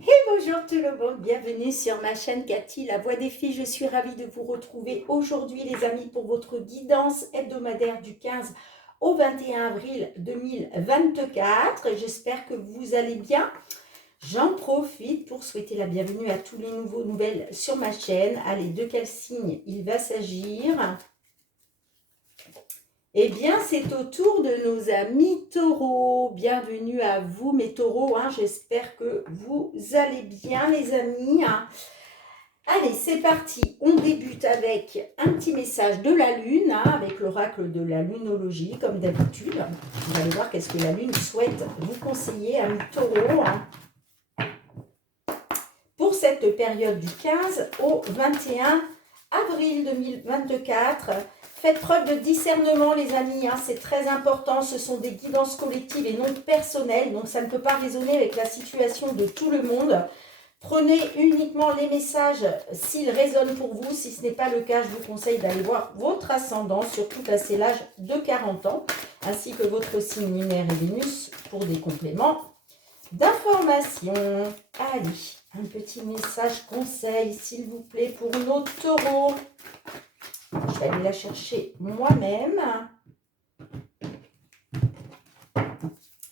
Bonjour tout le monde, bienvenue sur ma chaîne Cathy, la voix des filles. Je suis ravie de vous retrouver aujourd'hui les amis pour votre guidance hebdomadaire du 15 au 21 avril 2024. J'espère que vous allez bien. J'en profite pour souhaiter la bienvenue à tous les nouvelles sur ma chaîne. Allez, de quel signe il va s'agir? Eh bien, c'est au tour de nos amis taureaux. Bienvenue à vous, mes taureaux. J'espère que vous allez bien, les amis. Allez, c'est parti. On débute avec un petit message de la Lune, avec l'oracle de la lunologie, comme d'habitude. Vous allez voir qu'est-ce que la Lune souhaite vous conseiller, amis taureaux, pour cette période du 15 au 21 avril 2024. Faites preuve de discernement, les amis, c'est très important. Ce sont des guidances collectives et non personnelles, donc ça ne peut pas résonner avec la situation de tout le monde. Prenez uniquement les messages s'ils résonnent pour vous. Si ce n'est pas le cas, je vous conseille d'aller voir votre ascendant, surtout passé l'âge de 40 ans, ainsi que votre signe lunaire et Vénus pour des compléments d'information. Allez, un petit message conseil, s'il vous plaît, pour nos taureaux. Je vais aller la chercher moi-même.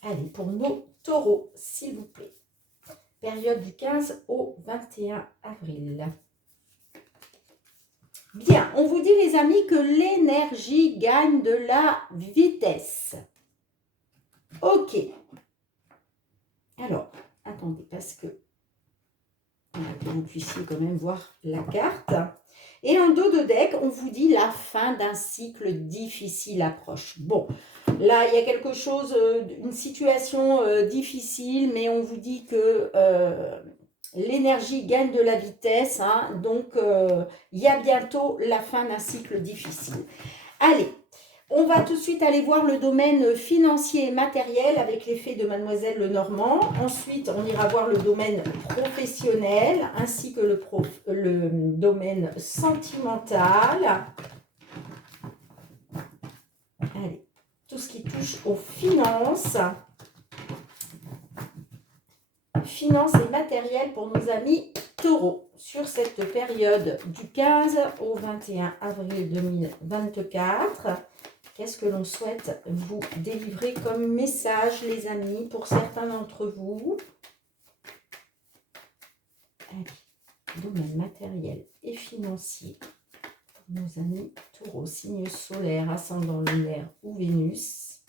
Allez, pour nos taureaux, s'il vous plaît. Période du 15 au 21 avril. Bien, on vous dit les amis que l'énergie gagne de la vitesse. Ok. Alors, attendez, parce que vous puissiez quand même voir la carte. Et en dos de deck, on vous dit la fin d'un cycle difficile approche. Bon, là, il y a quelque chose, une situation difficile, mais on vous dit que l'énergie gagne de la vitesse. Donc, il y a bientôt la fin d'un cycle difficile. Allez, on va tout de suite aller voir le domaine financier et matériel avec l'effet de Mademoiselle Lenormand. Ensuite, on ira voir le domaine professionnel ainsi que le domaine sentimental. Allez, tout ce qui touche aux finances. Finances et matériel pour nos amis taureaux sur cette période du 15 au 21 avril 2024. Qu'est-ce que l'on souhaite vous délivrer comme message, les amis, pour certains d'entre vous? Allez, domaine matériel et financier pour nos amis taureaux, signe solaire, ascendant lunaire ou Vénus.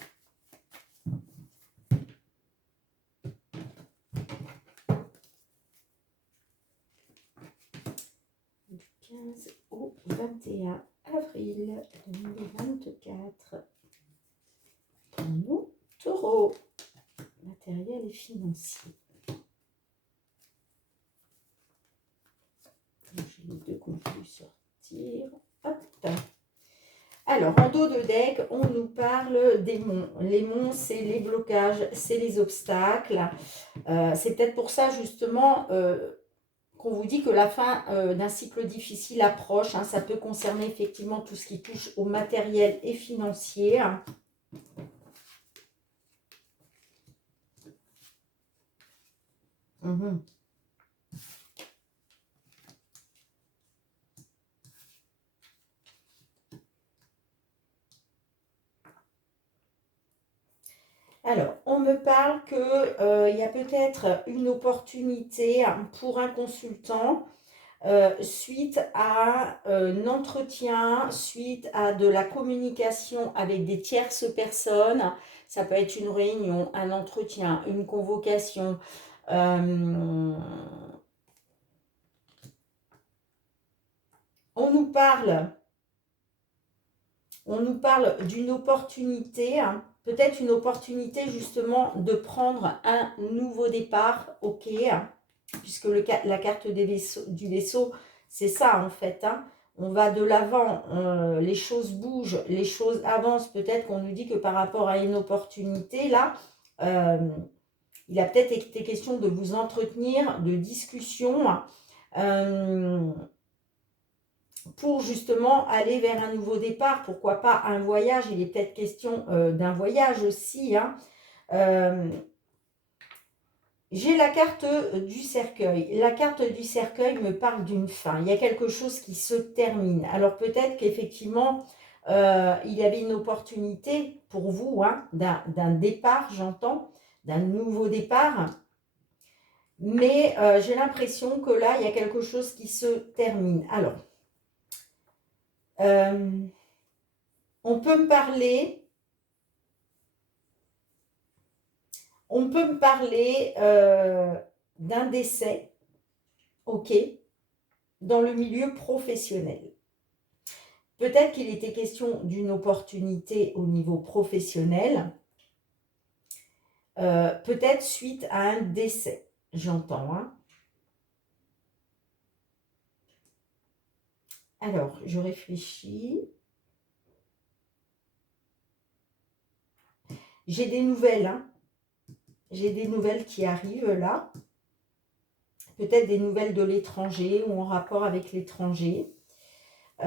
Du 15 au 21 avril 2024 pour nous taureaux, matériel et financier. J'ai les deux qu'on peut sortir. Hop. Alors, en dos de deck, on nous parle des monts. Les monts, c'est les blocages, c'est les obstacles. C'est peut-être pour ça, justement, qu'on vous dit que la fin d'un cycle difficile approche. Ça peut concerner effectivement tout ce qui touche au matériel et financier. Alors, on me parle qu'il y a peut-être une opportunité pour un consultant suite à un entretien, suite à de la communication avec des tierces personnes. Ça peut être une réunion, un entretien, une convocation. On nous parle d'une opportunité, peut-être une opportunité justement de prendre un nouveau départ, ok, puisque la carte du vaisseau, c'est ça en fait. On va de l'avant, les choses bougent, les choses avancent. Peut-être qu'on nous dit que par rapport à une opportunité, là, il a peut-être été question de vous entretenir, de discussions, pour justement aller vers un nouveau départ. Pourquoi pas un voyage? Il est peut-être question d'un voyage aussi. J'ai la carte du cercueil. La carte du cercueil me parle d'une fin. Il y a quelque chose qui se termine. Alors peut-être qu'effectivement, il y avait une opportunité pour vous, hein, d'un départ, j'entends, d'un nouveau départ. Mais j'ai l'impression que là, il y a quelque chose qui se termine. Alors, on peut me parler, d'un décès, ok, dans le milieu professionnel. Peut-être qu'il était question d'une opportunité au niveau professionnel, peut-être suite à un décès, j'entends, hein. Alors, je réfléchis. J'ai des nouvelles, hein. J'ai des nouvelles qui arrivent là. Peut-être des nouvelles de l'étranger ou en rapport avec l'étranger.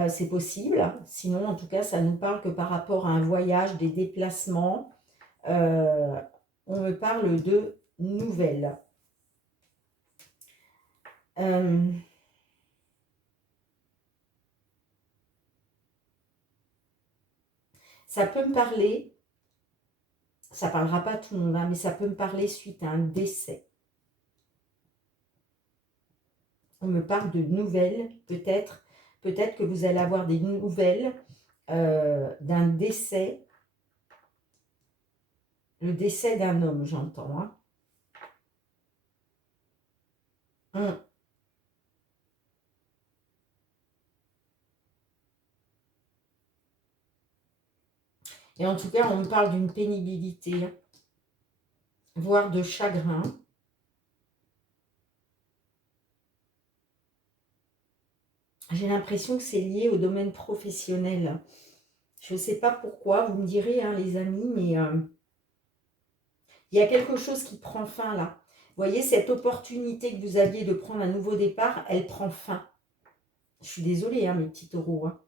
C'est possible. Sinon, en tout cas, ça nous parle que par rapport à un voyage, des déplacements, on me parle de nouvelles. Ça peut me parler, ça ne parlera pas à tout le monde, hein, mais ça peut me parler suite à un décès. On me parle de nouvelles, peut-être que vous allez avoir des nouvelles d'un décès. Le décès d'un homme, j'entends, hein. Et en tout cas, on me parle d'une pénibilité, voire de chagrin. J'ai l'impression que c'est lié au domaine professionnel. Je ne sais pas pourquoi, vous me direz, hein, les amis, mais il y a quelque chose qui prend fin là. Vous voyez, cette opportunité que vous aviez de prendre un nouveau départ, elle prend fin. Je suis désolée, hein, mes petits taureaux, hein.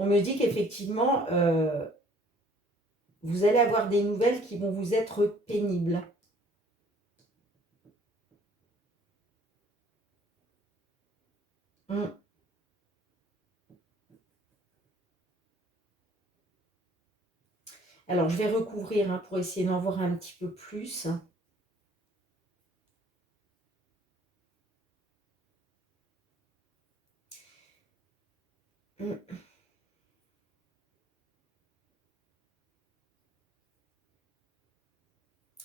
On me dit qu'effectivement, vous allez avoir des nouvelles qui vont vous être pénibles. Alors, je vais recouvrir, hein, pour essayer d'en voir un petit peu plus.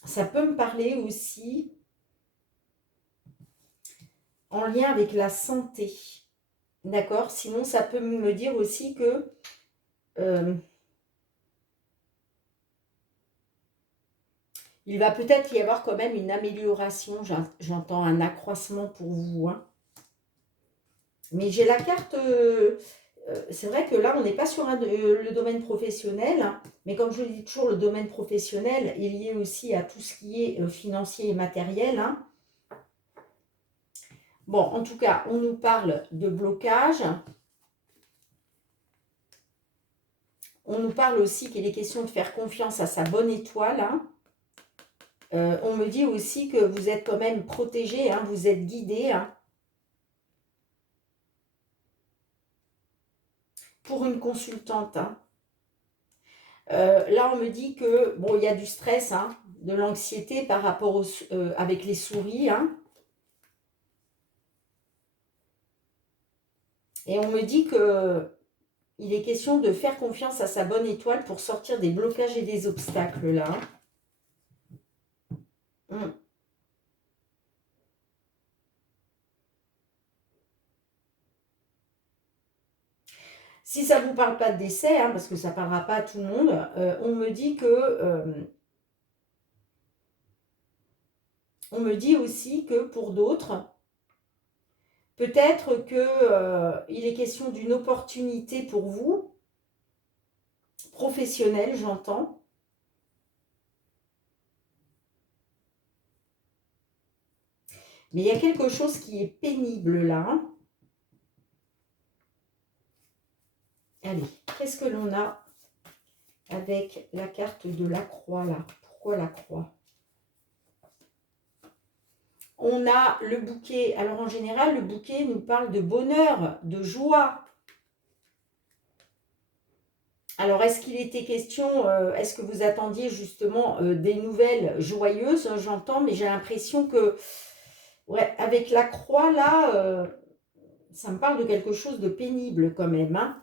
Ça peut me parler aussi en lien avec la santé. D'accord? Sinon, ça peut me dire aussi que il va peut-être y avoir quand même une amélioration. J'entends un accroissement pour vous, hein. Mais j'ai la carte... c'est vrai que là, on n'est pas sur le domaine professionnel, hein, mais comme je le dis toujours, le domaine professionnel est lié aussi à tout ce qui est financier et matériel, hein. Bon, en tout cas, on nous parle de blocage. On nous parle aussi qu'il est question de faire confiance à sa bonne étoile, hein. On me dit aussi que vous êtes quand même protégé, hein, vous êtes guidé, hein, pour une consultante, hein. Là, on me dit que, bon, il y a du stress, hein, de l'anxiété par rapport avec les souris, hein. Et on me dit que il est question de faire confiance à sa bonne étoile pour sortir des blocages et des obstacles, là. Si ça ne vous parle pas de décès, hein, parce que ça ne parlera pas à tout le monde, on me dit que... on me dit aussi que pour d'autres, peut-être qu'il est question d'une opportunité pour vous, professionnelle, j'entends. Mais il y a quelque chose qui est pénible là, hein. Allez, qu'est-ce que l'on a avec la carte de la croix là? Pourquoi la croix? On a le bouquet. Alors en général, le bouquet nous parle de bonheur, de joie. Alors est-ce qu'il était question, est-ce que vous attendiez justement des nouvelles joyeuses? J'entends, mais j'ai l'impression que, ouais, avec la croix là, ça me parle de quelque chose de pénible quand même, hein.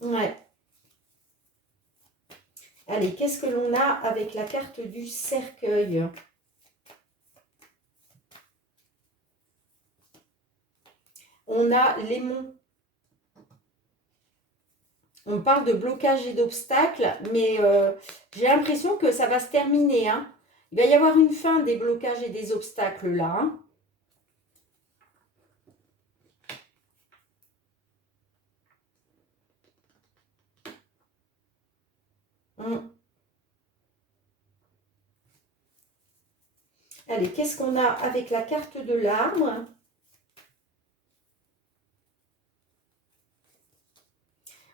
Ouais. Allez, qu'est-ce que l'on a avec la carte du cercueil? On a l'aimant. On parle de blocage et d'obstacles, mais j'ai l'impression que ça va se terminer, hein. Il va y avoir une fin des blocages et des obstacles là, hein. Allez, qu'est-ce qu'on a avec la carte de l'arbre?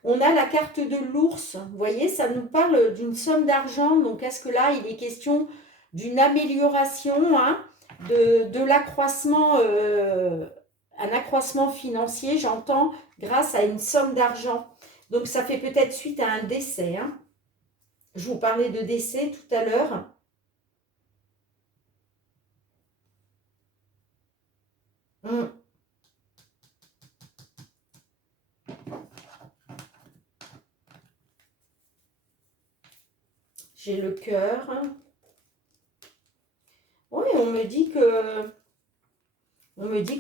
On a la carte de l'ours. Vous voyez, ça nous parle d'une somme d'argent. Donc, est-ce que là, il est question d'une amélioration, hein, de l'accroissement, un accroissement financier, j'entends, grâce à une somme d'argent. Donc, ça fait peut-être suite à un décès, hein. Je vous parlais de décès tout à l'heure. J'ai le cœur. Oui, on me dit que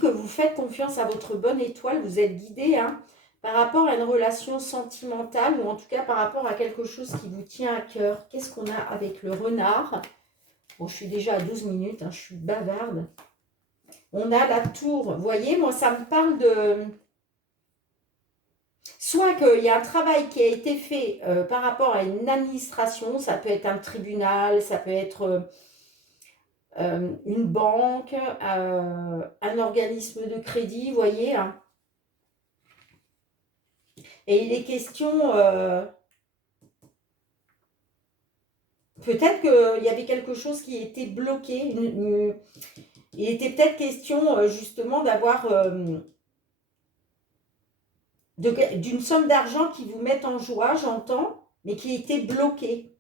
vous faites confiance à votre bonne étoile, vous êtes guidé, hein, par rapport à une relation sentimentale ou en tout cas par rapport à quelque chose qui vous tient à cœur. Qu'est-ce qu'on a avec le renard? Bon, je suis déjà à 12 minutes, hein, je suis bavarde. On a la tour. Vous voyez, moi, ça me parle de... Soit qu'il y a un travail qui a été fait par rapport à une administration, ça peut être un tribunal, ça peut être une banque, un organisme de crédit, vous voyez, hein. Et il est question, peut-être qu'il y avait quelque chose qui était bloqué. Il était peut-être question justement d'avoir d'une somme d'argent qui vous mette en joie, j'entends, mais qui était bloquée.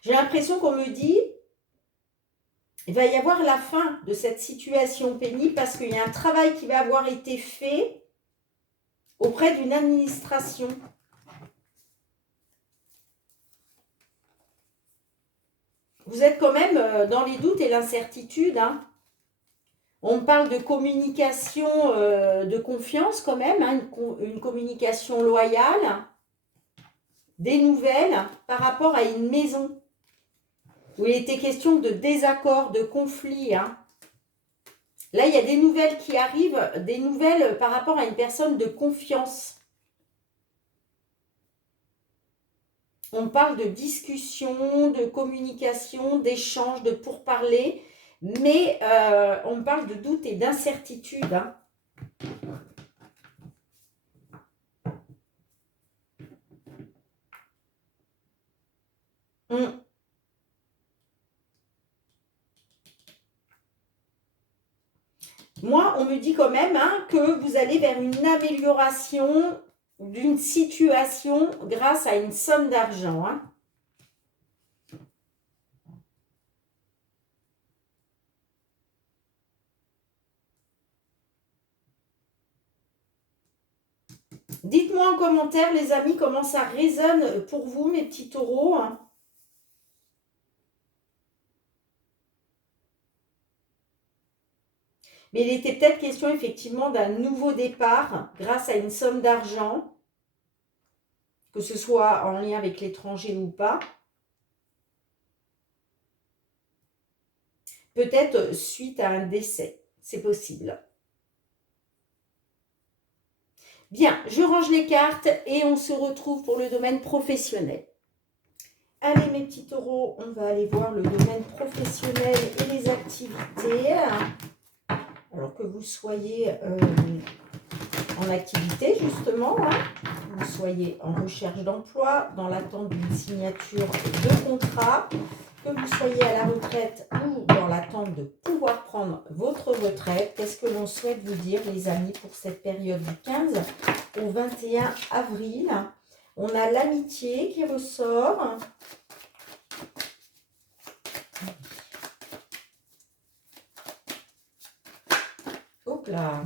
J'ai l'impression qu'on me dit, il va y avoir la fin de cette situation pénible parce qu'il y a un travail qui va avoir été fait auprès d'une administration. Vous êtes quand même dans les doutes et l'incertitude, hein. On parle de communication de confiance quand même, hein, une communication loyale, des nouvelles par rapport à une maison où il était question de désaccord, de conflit, hein. Là, il y a des nouvelles qui arrivent, des nouvelles par rapport à une personne de confiance. On parle de discussion, de communication, d'échange, de pourparlers, mais on parle de doute et d'incertitude, hein. Moi, on me dit quand même, hein, que vous allez vers une amélioration d'une situation grâce à une somme d'argent, hein. Dites-moi en commentaire, les amis, comment ça résonne pour vous, mes petits taureaux, hein. Mais il était peut-être question effectivement d'un nouveau départ grâce à une somme d'argent, que ce soit en lien avec l'étranger ou pas. Peut-être suite à un décès, c'est possible. Bien, je range les cartes et on se retrouve pour le domaine professionnel. Allez mes petits taureaux, on va aller voir le domaine professionnel et les activités. Alors que vous soyez en activité justement, hein, que vous soyez en recherche d'emploi, dans l'attente d'une signature de contrat, que vous soyez à la retraite ou dans l'attente de pouvoir prendre votre retraite. Qu'est-ce que l'on souhaite vous dire les amis pour cette période du 15 au 21 avril? On a l'amitié qui ressort. Hop là.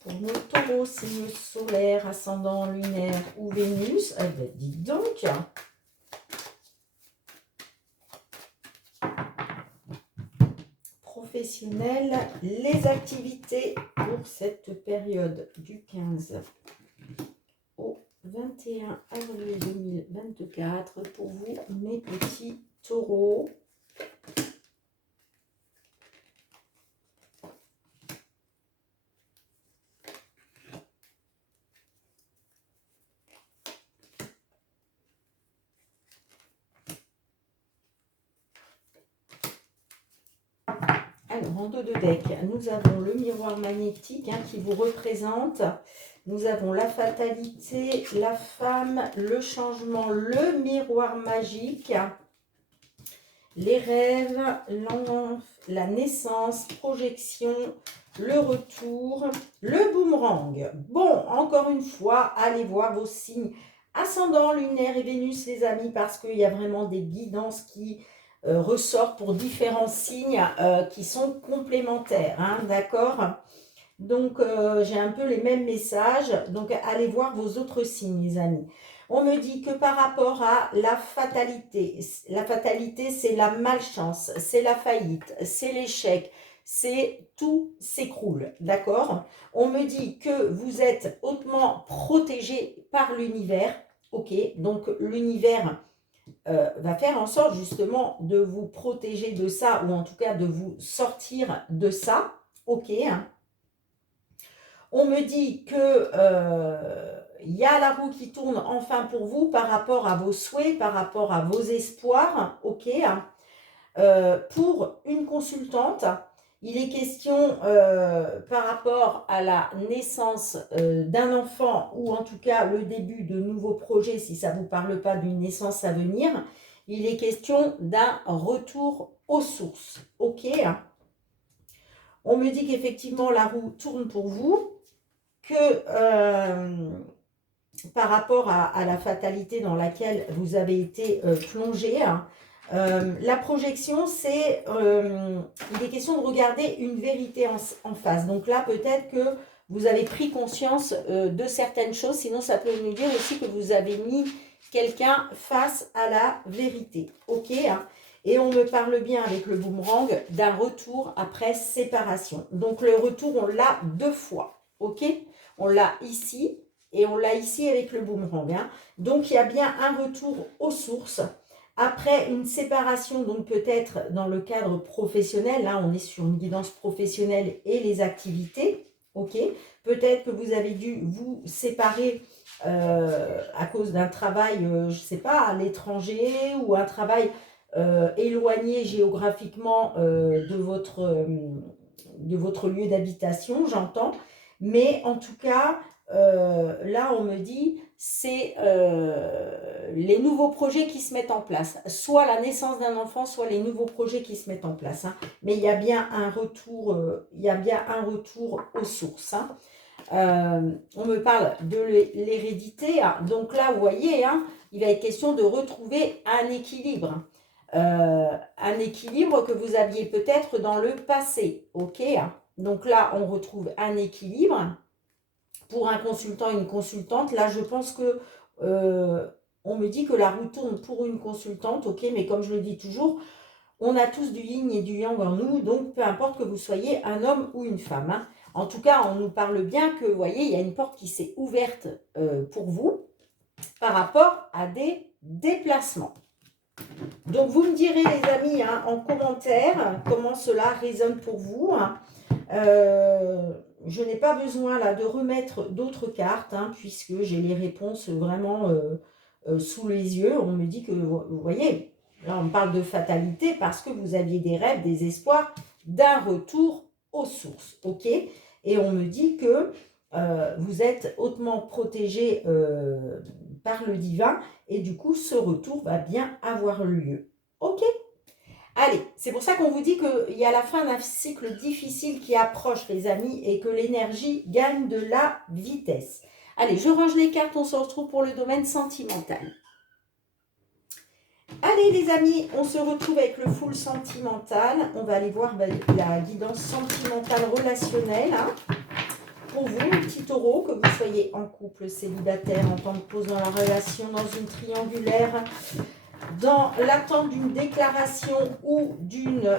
Pour nos taureaux, signe solaire, ascendant, lunaire ou Vénus, eh ben, dites donc. Professionnel, les activités pour cette période du 15 au 21 avril 2024 pour vous, mes petits taureaux. Alors, en dos de deck, nous avons le miroir magnétique qui vous représente. Nous avons la fatalité, la femme, le changement, le miroir magique, les rêves, la naissance, projection, le retour, le boomerang. Bon, encore une fois, allez voir vos signes ascendant, lunaire et Vénus, les amis, parce qu'il y a vraiment des guidances qui ressortent pour différents signes qui sont complémentaires, d'accord? Donc, j'ai un peu les mêmes messages. Donc, allez voir vos autres signes, les amis. On me dit que par rapport à la fatalité, c'est la malchance, c'est la faillite, c'est l'échec, c'est tout s'écroule, d'accord? On me dit que vous êtes hautement protégé par l'univers, ok? Donc, l'univers va faire en sorte justement de vous protéger de ça, ou en tout cas de vous sortir de ça, ok? On me dit que il y a la roue qui tourne enfin pour vous par rapport à vos souhaits, par rapport à vos espoirs, ok. Pour une consultante, il est question par rapport à la naissance d'un enfant, ou en tout cas le début de nouveaux projets, si ça ne vous parle pas d'une naissance à venir, il est question d'un retour aux sources, ok. On me dit qu'effectivement la roue tourne pour vous, que par rapport à la fatalité dans laquelle vous avez été plongé, la projection, c'est, il est question de regarder une vérité en face. Donc là, peut-être que vous avez pris conscience de certaines choses, sinon ça peut nous dire aussi que vous avez mis quelqu'un face à la vérité. Ok, et on me parle bien avec le boomerang d'un retour après séparation. Donc le retour, on l'a 2 fois. Ok, on l'a ici et on l'a ici avec le boomerang. Donc il y a bien un retour aux sources. Après une séparation, donc peut-être dans le cadre professionnel, là on est sur une guidance professionnelle et les activités, ok. Peut-être que vous avez dû vous séparer à cause d'un travail, je ne sais pas, à l'étranger, ou un travail éloigné géographiquement de votre lieu d'habitation, j'entends. Mais en tout cas, là on me dit, c'est les nouveaux projets qui se mettent en place, soit la naissance d'un enfant, soit les nouveaux projets qui se mettent en place, mais il y a bien un retour, aux sources, on me parle de l'hérédité, donc là vous voyez, il va être question de retrouver un équilibre que vous aviez peut-être dans le passé, ok. Donc là on retrouve un équilibre. Pour un consultant, une consultante, là je pense que on me dit que la roue tourne pour une consultante, ok, mais comme je le dis toujours, on a tous du yin et du yang en nous, donc peu importe que vous soyez un homme ou une femme. En tout cas, on nous parle bien que, vous voyez, il y a une porte qui s'est ouverte pour vous par rapport à des déplacements. Donc vous me direz les amis en commentaire comment cela résonne pour vous. Je n'ai pas besoin là de remettre d'autres cartes puisque j'ai les réponses vraiment sous les yeux. On me dit que, vous voyez, là on parle de fatalité parce que vous aviez des rêves, des espoirs d'un retour aux sources, ok? Et on me dit que vous êtes hautement protégé par le divin et du coup ce retour va bien avoir lieu, ok? Allez, c'est pour ça qu'on vous dit qu'il y a la fin d'un cycle difficile qui approche, les amis, et que l'énergie gagne de la vitesse. Allez, je range les cartes, on se retrouve pour le domaine sentimental. Allez les amis, on se retrouve avec le full sentimental. On va aller voir la guidance sentimentale relationnelle. Hein. Pour vous, les petits taureaux, que vous soyez en couple, célibataire, en temps de pause dans la relation, dans une triangulaire, dans l'attente d'une déclaration ou d'une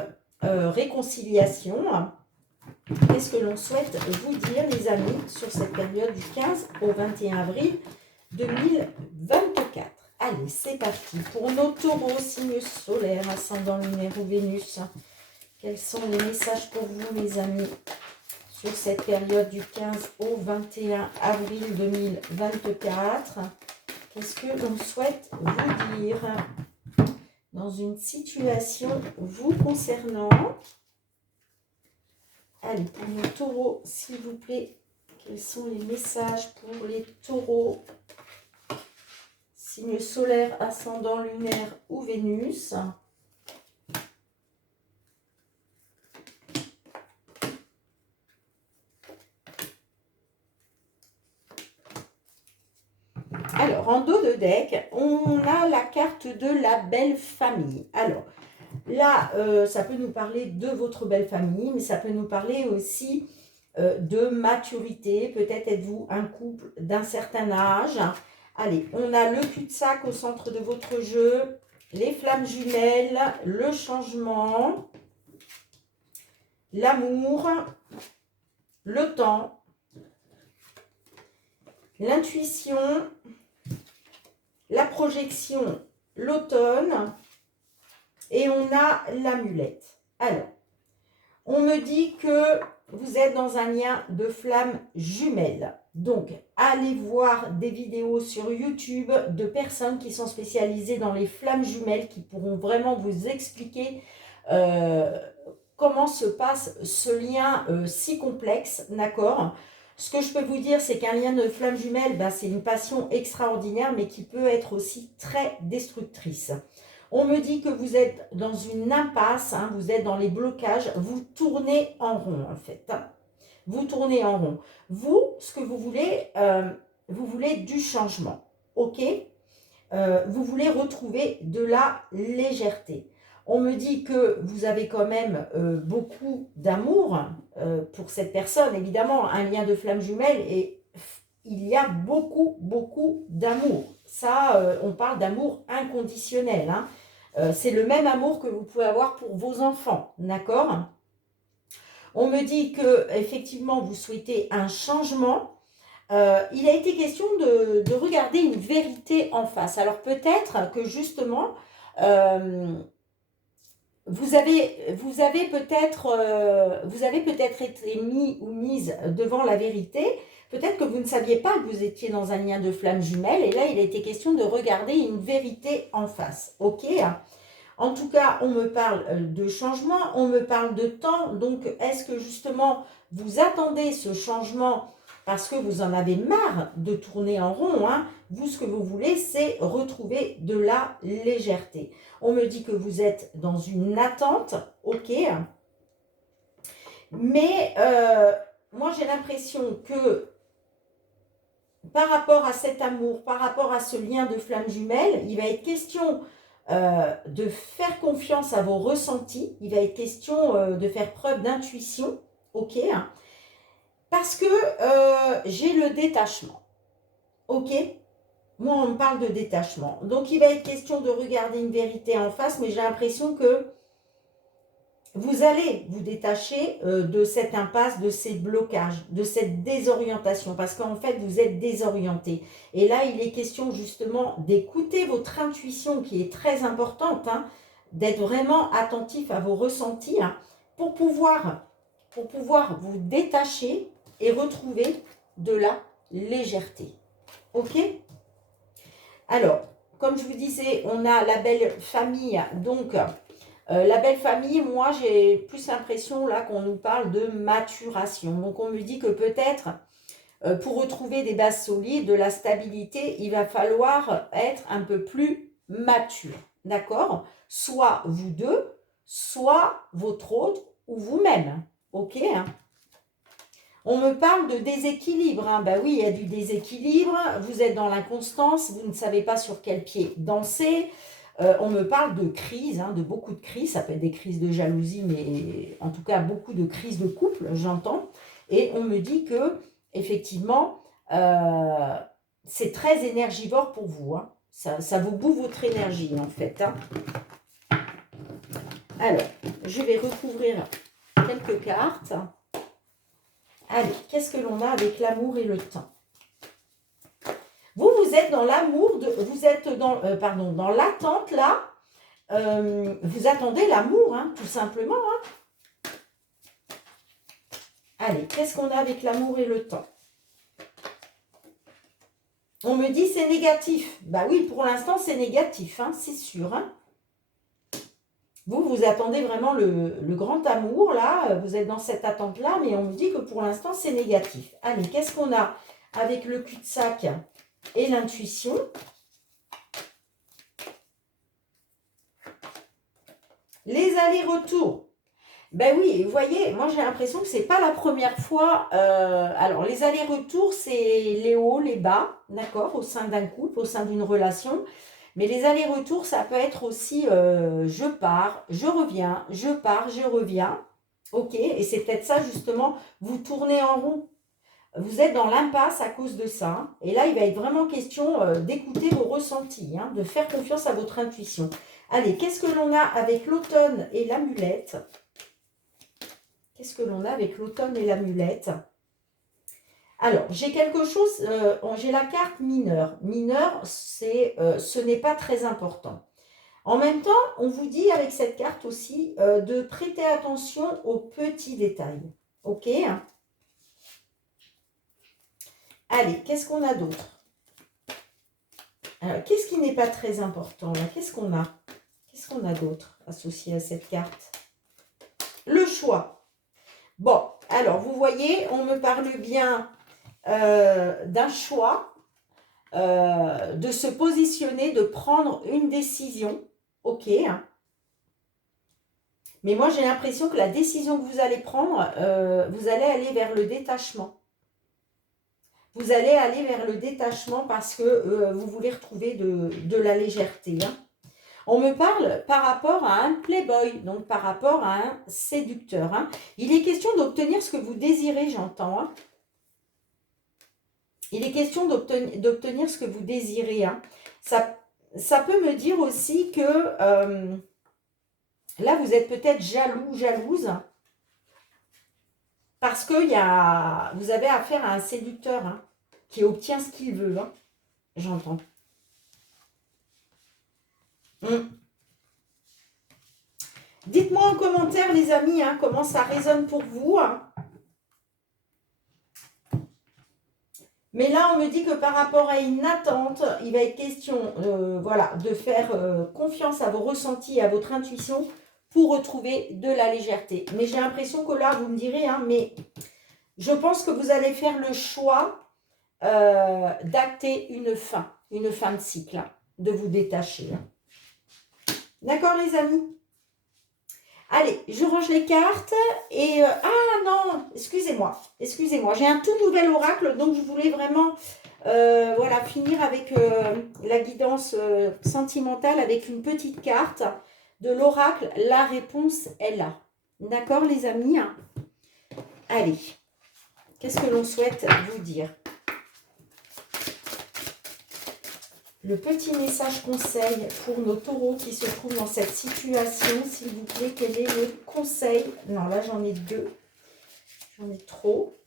réconciliation. Qu'est-ce que l'on souhaite vous dire, les amis, sur cette période du 15 au 21 avril 2024? Allez, c'est parti. Pour nos taureaux, signe solaire, ascendant lunaire ou Vénus, quels sont les messages pour vous, les amis, sur cette période du 15 au 21 avril 2024? Qu'est-ce que l'on souhaite vous dire dans une situation vous concernant? Allez, pour nos taureaux, s'il vous plaît, quels sont les messages pour les taureaux? Signe solaire, ascendant lunaire ou Vénus. Alors, en dos de deck, on a la carte de la belle famille. Alors, là, ça peut nous parler de votre belle famille, mais ça peut nous parler aussi de maturité. Peut-être êtes-vous un couple d'un certain âge. Allez, on a le cul-de-sac au centre de votre jeu, les flammes jumelles, le changement, l'amour, le temps, l'intuition, la projection, l'automne, et on a l'amulette. Alors, on me dit que vous êtes dans un lien de flammes jumelles. Donc, allez voir des vidéos sur YouTube de personnes qui sont spécialisées dans les flammes jumelles, qui pourront vraiment vous expliquer comment se passe ce lien si complexe, d'accord? Ce que je peux vous dire, c'est qu'un lien de flammes jumelles, ben, c'est une passion extraordinaire, mais qui peut être aussi très destructrice. On me dit que vous êtes dans une impasse, hein, vous êtes dans les blocages, vous tournez en rond en fait. Hein. Vous tournez en rond. Vous, ce que vous voulez du changement, ok? Vous voulez retrouver de la légèreté. On me dit que vous avez quand même beaucoup d'amour pour cette personne. Évidemment, un lien de flamme jumelle et il y a beaucoup, beaucoup d'amour. Ça, on parle d'amour inconditionnel. Hein. C'est le même amour que vous pouvez avoir pour vos enfants, d'accord? On me dit que effectivement vous souhaitez un changement. Il a été question de regarder une vérité en face. Alors peut-être que justement, vous avez peut-être été mis ou mise devant la vérité. Peut-être que vous ne saviez pas que vous étiez dans un lien de flamme jumelle. Et là, il a été question de regarder une vérité en face. Ok ? En tout cas, on me parle de changement, on me parle de temps. Donc, est-ce que justement, vous attendez ce changement parce que vous en avez marre de tourner en rond, hein? Vous, ce que vous voulez, c'est retrouver de la légèreté. On me dit que vous êtes dans une attente, ok. Mais moi, j'ai l'impression que par rapport à cet amour, par rapport à ce lien de flamme jumelle, il va être question de faire confiance à vos ressentis. Il va être question de faire preuve d'intuition, ok. Parce que j'ai le détachement, ok. Moi, on me parle de détachement. Donc, il va être question de regarder une vérité en face, mais j'ai l'impression que vous allez vous détacher de cette impasse, de ces blocages, de cette désorientation, parce qu'en fait, vous êtes désorienté. Et là, il est question justement d'écouter votre intuition, qui est très importante, hein, d'être vraiment attentif à vos ressentis, hein, pour pouvoir vous détacher et retrouver de la légèreté. Ok ? Alors, comme je vous disais, on a la belle famille. Donc, la belle famille, moi, j'ai plus l'impression là qu'on nous parle de maturation. Donc, on me dit que peut-être, pour retrouver des bases solides, de la stabilité, il va falloir être un peu plus mature. D'accord? Soit vous deux, soit votre autre ou vous-même. Ok, hein? On me parle de déséquilibre. Hein. Ben oui, il y a du déséquilibre. Vous êtes dans l'inconstance. Vous ne savez pas sur quel pied danser. On me parle de crise, hein, de beaucoup de crises. Ça peut être des crises de jalousie, mais en tout cas, beaucoup de crises de couple, j'entends. Et on me dit que, effectivement, c'est très énergivore pour vous. Hein. Ça vous bouffe votre énergie, en fait. Hein. Alors, je vais recouvrir quelques cartes. Allez, qu'est-ce que l'on a avec l'amour et le temps? Vous êtes dans l'amour, vous êtes dans l'attente là. Vous attendez l'amour, hein, tout simplement. Hein. Allez, qu'est-ce qu'on a avec l'amour et le temps? On me dit c'est négatif. Bah oui, pour l'instant c'est négatif, hein, c'est sûr. Hein. Vous attendez vraiment le grand amour, là. Vous êtes dans cette attente-là, mais on me dit que pour l'instant, c'est négatif. Allez, qu'est-ce qu'on a avec le cul-de-sac et l'intuition? Les allers-retours. Ben oui, vous voyez, moi, j'ai l'impression que ce n'est pas la première fois. Alors, les allers-retours, c'est les hauts, les bas, d'accord, au sein d'un couple, au sein d'une relation. Mais les allers-retours, ça peut être aussi je pars, je reviens, je pars, je reviens. Ok, et c'est peut-être ça justement, vous tournez en rond. Vous êtes dans l'impasse à cause de ça. Et là, il va être vraiment question d'écouter vos ressentis, hein, de faire confiance à votre intuition. Allez, qu'est-ce que l'on a avec l'automne et l'amulette? Qu'est-ce que l'on a avec l'automne et l'amulette? Alors, j'ai quelque chose, j'ai la carte mineur. Mineur, ce n'est pas très important. En même temps, on vous dit avec cette carte aussi de prêter attention aux petits détails. Ok? Allez, qu'est-ce qu'on a d'autre? Alors, qu'est-ce qui n'est pas très important là? Qu'est-ce qu'on a? Qu'est-ce qu'on a d'autre associé à cette carte? Le choix. Bon, alors, vous voyez, on me parle bien d'un choix, de se positionner, de prendre une décision, ok, hein. Mais moi j'ai l'impression que la décision que vous allez prendre, vous allez aller vers le détachement. Vous allez aller vers le détachement parce que vous voulez retrouver de la légèreté. Hein. On me parle par rapport à un playboy, donc par rapport à un séducteur. Hein. Il est question d'obtenir ce que vous désirez, j'entends. Hein. Il est question d'obtenir ce que vous désirez. Hein. Ça peut me dire aussi que là, vous êtes peut-être jaloux, jalouse, parce que vous avez affaire à un séducteur hein, qui obtient ce qu'il veut. Hein. J'entends. Dites-moi en commentaire, les amis, hein, comment ça résonne pour vous. Hein. Mais là, on me dit que par rapport à une attente, il va être question voilà, de faire confiance à vos ressentis et à votre intuition pour retrouver de la légèreté. Mais j'ai l'impression que là, vous me direz, hein, mais je pense que vous allez faire le choix d'acter une fin de cycle, hein, de vous détacher. Hein. D'accord, les amis? Allez, je range les cartes et... ah non, excusez-moi, j'ai un tout nouvel oracle, donc je voulais vraiment voilà, finir avec la guidance sentimentale avec une petite carte de l'oracle. La réponse est là. D'accord, les amis? Allez, qu'est-ce que l'on souhaite vous dire? Le petit message conseil pour nos taureaux qui se trouvent dans cette situation, s'il vous plaît, quel est le conseil? Non, là j'en ai deux. J'en ai trop.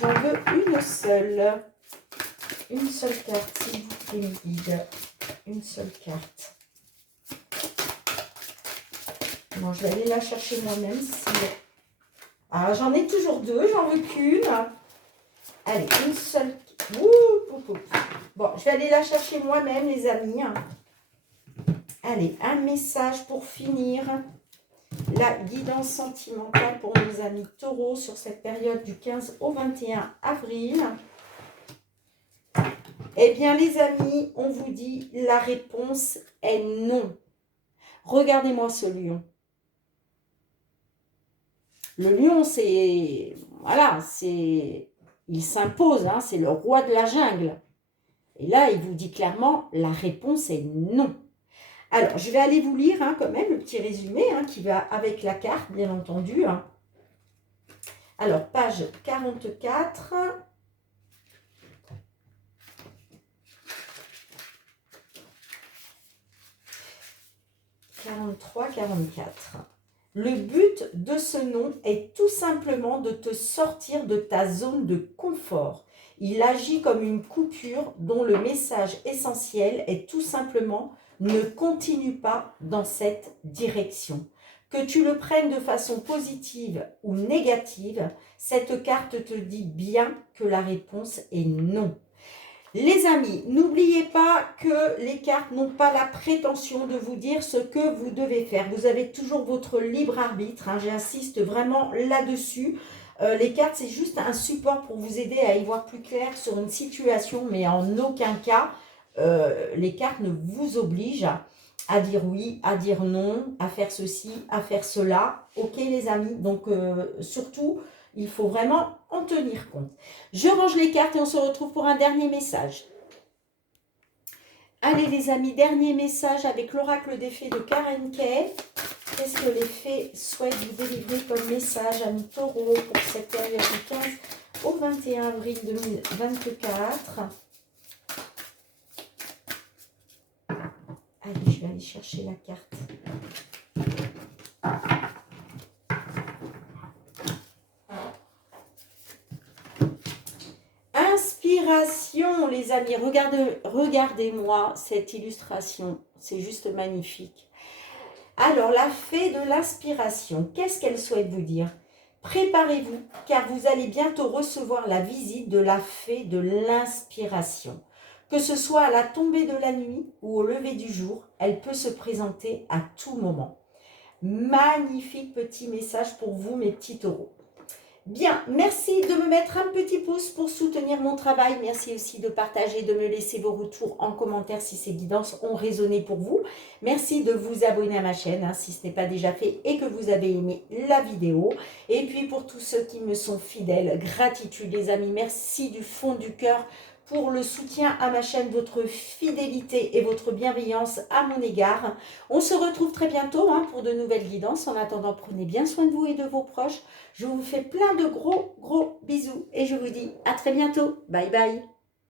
J'en veux une seule. Une seule carte, s'il vous plaît, mes guides. Une seule carte. Non, je vais aller la chercher moi-même. Ah, j'en ai toujours deux, j'en veux qu'une. Allez, une seule. Bon, je vais aller la chercher moi-même, les amis. Allez, un message pour finir. La guidance sentimentale pour nos amis taureaux sur cette période du 15 au 21 avril. Eh bien, les amis, on vous dit, la réponse est non. Regardez-moi ce lion. Le lion, c'est... Voilà, c'est... Il s'impose, hein, c'est le roi de la jungle. Et là, il vous dit clairement, la réponse est non. Alors, je vais aller vous lire hein, quand même le petit résumé hein, qui va avec la carte, bien entendu. Hein. Alors, page 44. 43, 44. Le but de ce nom est tout simplement de te sortir de ta zone de confort. Il agit comme une coupure dont le message essentiel est tout simplement ne continue pas dans cette direction. Que tu le prennes de façon positive ou négative, cette carte te dit bien que la réponse est non. Les amis, n'oubliez pas que les cartes n'ont pas la prétention de vous dire ce que vous devez faire. Vous avez toujours votre libre arbitre, hein, j'insiste vraiment là-dessus. Les cartes, c'est juste un support pour vous aider à y voir plus clair sur une situation, mais en aucun cas, les cartes ne vous obligent à dire oui, à dire non, à faire ceci, à faire cela. Ok les amis, donc surtout... Il faut vraiment en tenir compte. Je range les cartes et on se retrouve pour un dernier message. Allez les amis, dernier message avec l'oracle des fées de Karen Kay. Qu'est-ce que les fées souhaitent vous délivrer comme message, amis taureaux, pour cette période du 15 au 21 avril 2024? Allez, je vais aller chercher la carte. Inspiration, les amis. Regardez-moi cette illustration. C'est juste magnifique. Alors, la fée de l'inspiration, qu'est-ce qu'elle souhaite vous dire? Préparez-vous, car vous allez bientôt recevoir la visite de la fée de l'inspiration. Que ce soit à la tombée de la nuit ou au lever du jour, elle peut se présenter à tout moment. Magnifique petit message pour vous, mes petits taureaux. Bien, merci de me mettre un petit pouce pour soutenir mon travail. Merci aussi de partager, de me laisser vos retours en commentaire si ces guidances ont résonné pour vous. Merci de vous abonner à ma chaîne hein, si ce n'est pas déjà fait et que vous avez aimé la vidéo. Et puis pour tous ceux qui me sont fidèles, gratitude les amis. Merci du fond du cœur pour le soutien à ma chaîne, votre fidélité et votre bienveillance à mon égard. On se retrouve très bientôt hein, pour de nouvelles guidances. En attendant, prenez bien soin de vous et de vos proches. Je vous fais plein de gros bisous et je vous dis à très bientôt. Bye bye.